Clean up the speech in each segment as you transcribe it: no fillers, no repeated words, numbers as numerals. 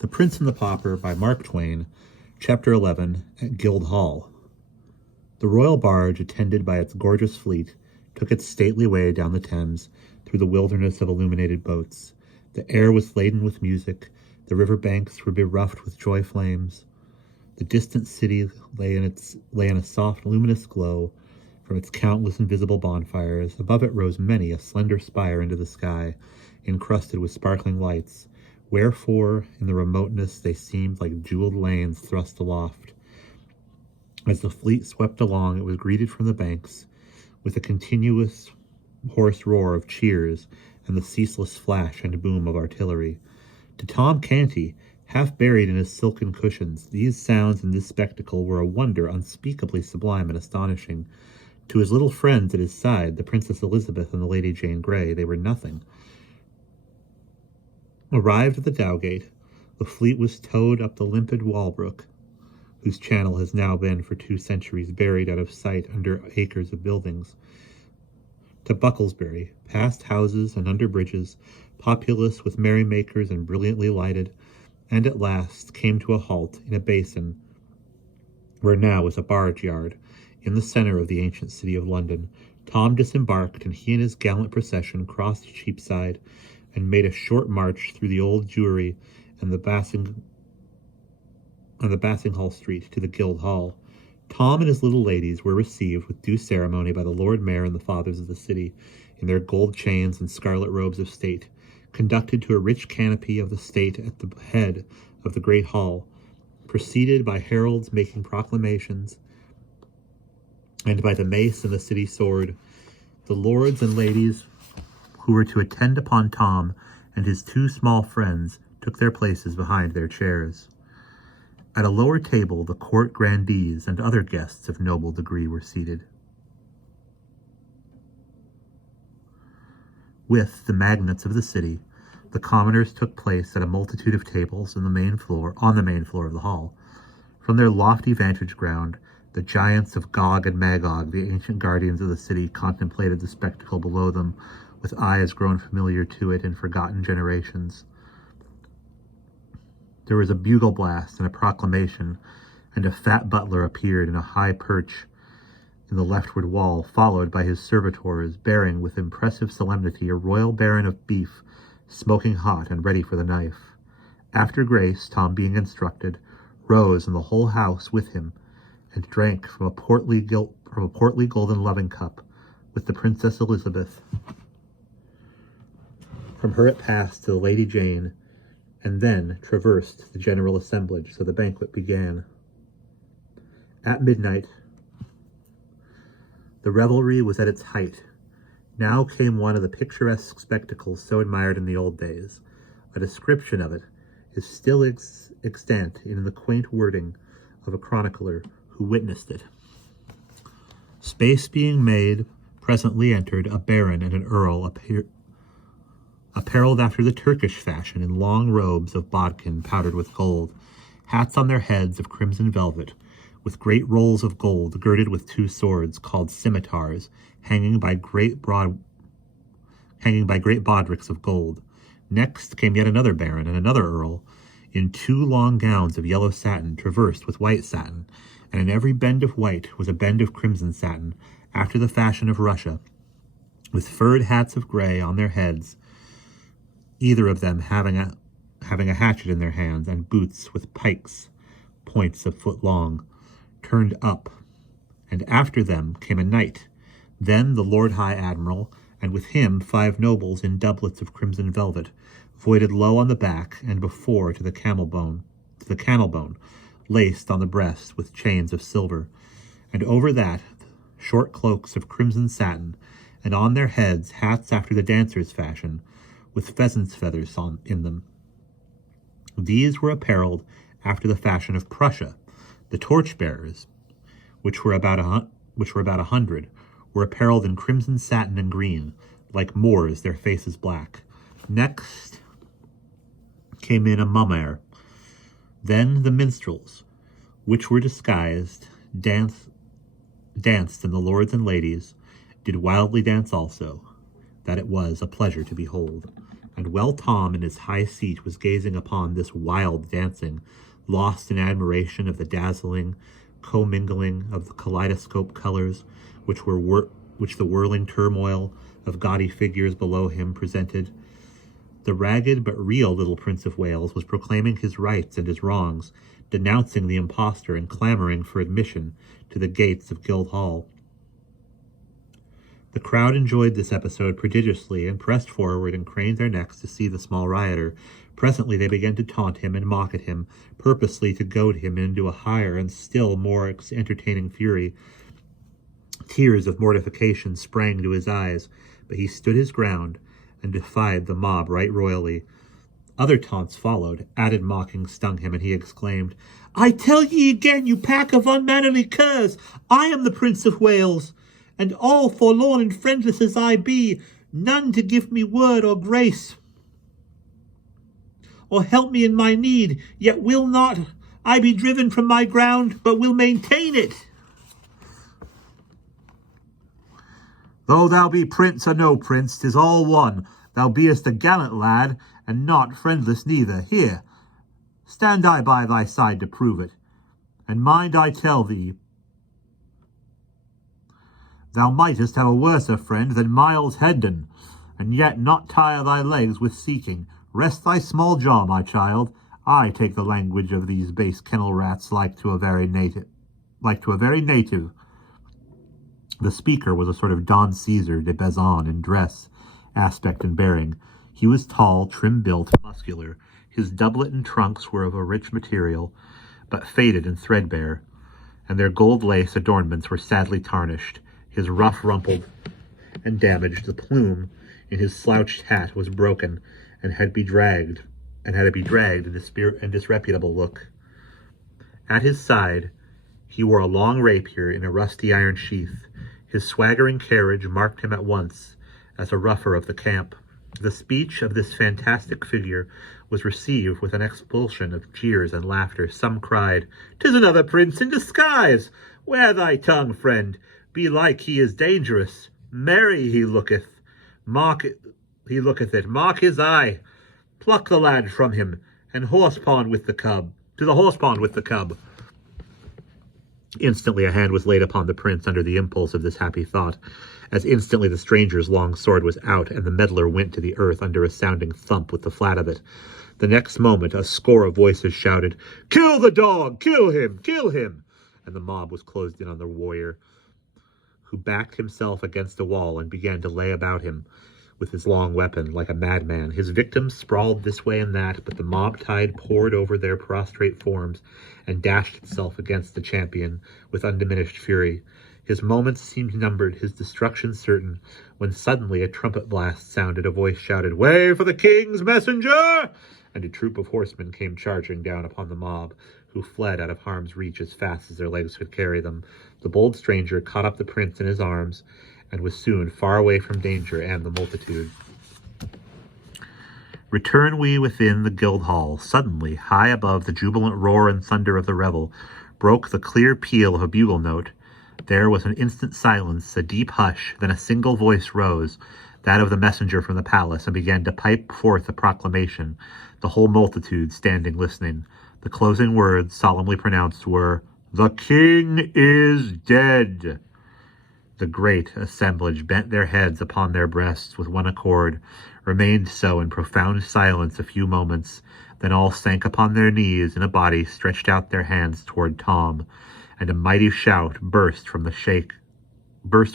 The Prince and the Pauper by Mark Twain, Chapter 11, at Guildhall. The royal barge, attended by its gorgeous fleet, took its stately way down the Thames through the wilderness of illuminated boats. The air was laden with music, the river banks were bereft with joy flames. The distant city lay in a soft, luminous glow from its countless invisible bonfires. Above it rose many a slender spire into the sky, encrusted with sparkling lights. Wherefore, in the remoteness, they seemed like jeweled lanes thrust aloft. As the fleet swept along, it was greeted from the banks with a continuous hoarse roar of cheers and the ceaseless flash and boom of artillery. To Tom Canty, half buried in his silken cushions, these sounds and this spectacle were a wonder unspeakably sublime and astonishing. To his little friends at his side, the Princess Elizabeth and the Lady Jane Grey, they were nothing. Arrived at the Dowgate, the fleet was towed up the limpid Walbrook, whose channel has now been for 2 centuries buried out of sight under acres of buildings, to Bucklesbury, past houses and under bridges, populous with merrymakers and brilliantly lighted, and at last came to a halt in a basin where now was a barge yard, in the centre of the ancient city of London. Tom disembarked, and he and his gallant procession crossed Cheapside and made a short march through the old Jewry and the Bassinghall Street to the Guildhall. Tom and his little ladies were received with due ceremony by the Lord Mayor and the fathers of the city, in their gold chains and scarlet robes of state, conducted to a rich canopy of the state at the head of the great hall, preceded by heralds making proclamations, and by the mace and the city sword. The lords and ladies who were to attend upon Tom and his 2 small friends took their places behind their chairs. At a lower table, the court grandees and other guests of noble degree were seated. With the magnates of the city, the commoners took place at a multitude of tables on the main floor of the hall. From their lofty vantage ground, the giants of Gog and Magog, the ancient guardians of the city, contemplated the spectacle below them with eyes grown familiar to it in forgotten generations. There was a bugle blast and a proclamation, and a fat butler appeared in a high perch in the leftward wall, followed by his servitors, bearing with impressive solemnity a royal baron of beef, smoking hot and ready for the knife. After grace, Tom, being instructed, rose, and the whole house with him, and drank from a portly golden loving cup with the Princess Elizabeth. From her it passed to the Lady Jane, and then traversed the general assemblage, so the banquet began. At midnight, the revelry was at its height. Now came one of the picturesque spectacles so admired in the old days. A description of it is still extant in the quaint wording of a chronicler who witnessed it. Space being made, presently entered a baron and an earl apparelled after the Turkish fashion in long robes of bodkin powdered with gold, hats on their heads of crimson velvet, with great rolls of gold girded with 2 swords called scimitars, hanging by great baldricks of gold. Next came yet another baron and another earl, in 2 long gowns of yellow satin traversed with white satin, and in every bend of white was a bend of crimson satin, after the fashion of Russia, with furred hats of grey on their heads, either of them having a hatchet in their hands, and boots with pikes, points a foot long, turned up. And after them came a knight, then the Lord High Admiral, and with him 5 nobles in doublets of crimson velvet, voided low on the back, and before to the camel bone, laced on the breast with chains of silver, and over that short cloaks of crimson satin, and on their heads hats after the dancers' fashion, with pheasants' feathers in them. These were apparelled after the fashion of Prussia. The torch-bearers, which were about 100, were apparelled in crimson satin and green, like Moors, their faces black. Next came in a mummer. Then the minstrels, which were disguised, danced, and the lords and ladies did wildly dance also, that it was a pleasure to behold. And while Tom in his high seat was gazing upon this wild dancing, lost in admiration of the dazzling commingling of the kaleidoscope colors which the whirling turmoil of gaudy figures below him presented, the ragged but real little Prince of Wales was proclaiming his rights and his wrongs, denouncing the impostor and clamoring for admission to the gates of Guildhall. The crowd enjoyed this episode prodigiously and pressed forward and craned their necks to see the small rioter. Presently they began to taunt him and mock at him, purposely to goad him into a higher and still more entertaining fury. Tears of mortification sprang to his eyes, but he stood his ground and defied the mob right royally. Other taunts followed, added mocking stung him, and he exclaimed, "I tell ye again, you pack of unmannerly curs, I am the Prince of Wales, and all forlorn and friendless as I be, none to give me word or grace, or help me in my need, yet will not I be driven from my ground, but will maintain it. Though thou be prince or no prince, 'tis all one. Thou beest a gallant lad, and not friendless neither. Here, stand I by thy side to prove it. And mind I tell thee, thou mightest have a worser friend than Miles Headon, and yet not tire thy legs with seeking. Rest thy small jaw, my child. I take the language of these base kennel rats like to a very native. The speaker was a sort of Don Caesar de Bezan in dress, aspect, and bearing. He was tall, trim-built, muscular. His doublet and trunks were of a rich material, but faded and threadbare, and their gold lace adornments were sadly tarnished. His ruff rumpled and damaged. The plume in his slouched hat was broken, and had a bedraggled and disreputable look. At his side he wore a long rapier in a rusty iron sheath. His swaggering carriage marked him at once as a ruffer of the camp. The speech of this fantastic figure was received with an expulsion of jeers and laughter. Some cried, "'Tis another prince in disguise! Wear thy tongue, friend! Belike he is dangerous. Merry he looketh. Mark his eye. Pluck the lad from him, and to the horse pond with the cub." Instantly a hand was laid upon the prince under the impulse of this happy thought. As instantly the stranger's long sword was out, and the meddler went to the earth under a sounding thump with the flat of it. The next moment a score of voices shouted, "Kill the dog! Kill him! Kill him!" And the mob was closed in on the warrior, who backed himself against a wall and began to lay about him with his long weapon like a madman. His victims sprawled this way and that, but the mob tide poured over their prostrate forms and dashed itself against the champion with undiminished fury. His moments seemed numbered, his destruction certain, when suddenly a trumpet blast sounded. A voice shouted, "Way for the king's messenger!" And a troop of horsemen came charging down upon the mob, who fled out of harm's reach as fast as their legs could carry them. The bold stranger caught up the prince in his arms, and was soon far away from danger and the multitude. Return we within the Guildhall. Suddenly, high above the jubilant roar and thunder of the revel, broke the clear peal of a bugle note. There was an instant silence, a deep hush, then a single voice rose, that of the messenger from the palace, and began to pipe forth a proclamation, the whole multitude standing listening. The closing words, solemnly pronounced, were, "The king is dead." The great assemblage bent their heads upon their breasts with one accord, remained so in profound silence a few moments, then all sank upon their knees in a body, stretched out their hands toward Tom, and a mighty shout burst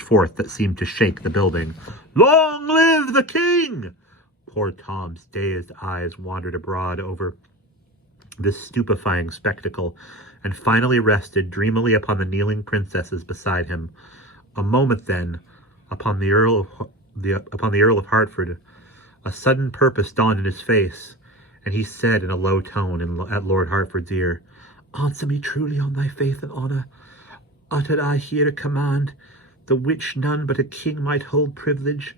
forth that seemed to shake the building. "Long live the king!" Poor Tom's dazed eyes wandered abroad over this stupefying spectacle, and finally rested dreamily upon the kneeling princesses beside him. A moment then, upon the Earl of Hertford, a sudden purpose dawned in his face, and he said in a low tone at Lord Hertford's ear, "Answer me truly on thy faith and honour. Uttered I here a command, the which none but a king might hold privilege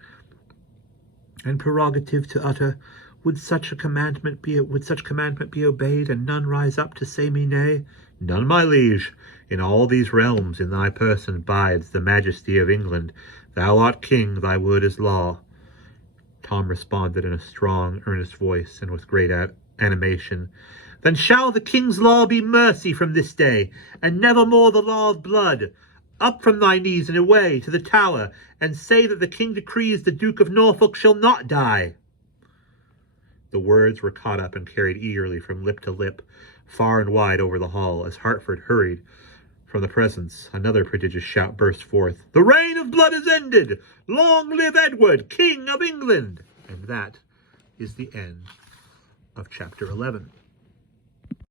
and prerogative to utter? Would such commandment be obeyed, and none rise up to say me nay?" "None, my liege. In all these realms in thy person bides the majesty of England. Thou art king, thy word is law." Tom responded in a strong, earnest voice and with great animation. Then shall the king's law be mercy from this day, and nevermore the law of blood. Up from thy knees and away to the tower, and say that the king decrees the Duke of Norfolk shall not die. The words were caught up and carried eagerly from lip to lip, far and wide over the hall, as Hertford hurried from the presence. Another prodigious shout burst forth. The reign of blood is ended! Long live Edward, King of England! And that is the end of chapter 11.